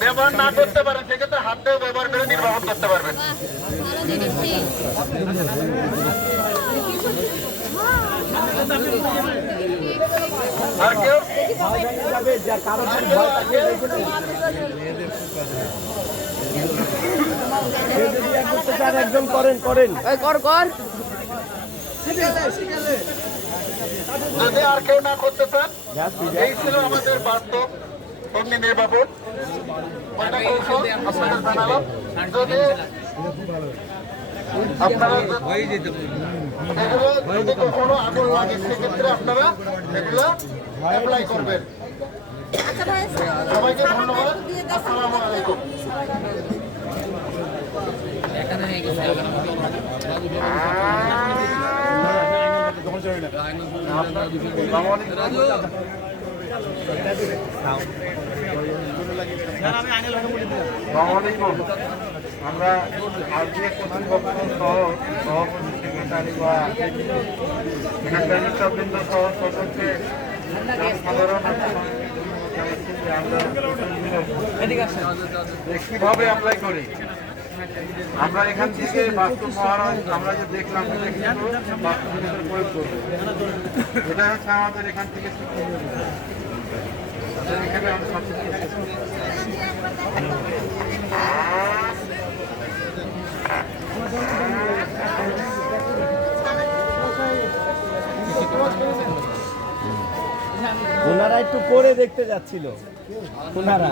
ব্যবহার না করতে পারেন সেক্ষেত্রে হাত দিয়ে ব্যবহার করে নির্বাহন করতে পারবেন। আর কেউ একদম করেন করেন কর যদি আর কেউ না করতে চান, এই ছিল আমাদের বাস্তব অগ্নি নির্বাপন কৌশল আপনাদের জানালাম। যদি আপনারা যদি কখনো আগুন লাগে সেক্ষেত্রে আপনারা এগুলো অ্যাপ্লাই করবেন। সবাইকে ধন্যবাদ। আসসালামু আলাইকুম। আমরা আজকে কর্তৃপক্ষ সহ সভাপতি সেক্রেটারি বা নেতৃবৃন্দ সহ সদস্যকে সাধারণ কিভাবে অ্যাপ্লাই করি। আমরা এখান থেকে বাস্তব মহারাজ আমরা যে দেখলাম বাস্তবের প্রয়োগ করবো, এটা হচ্ছে আমাদের এখান থেকে এখানে আমরা ওনারা একটু করে দেখতে যাচ্ছিল ওনারা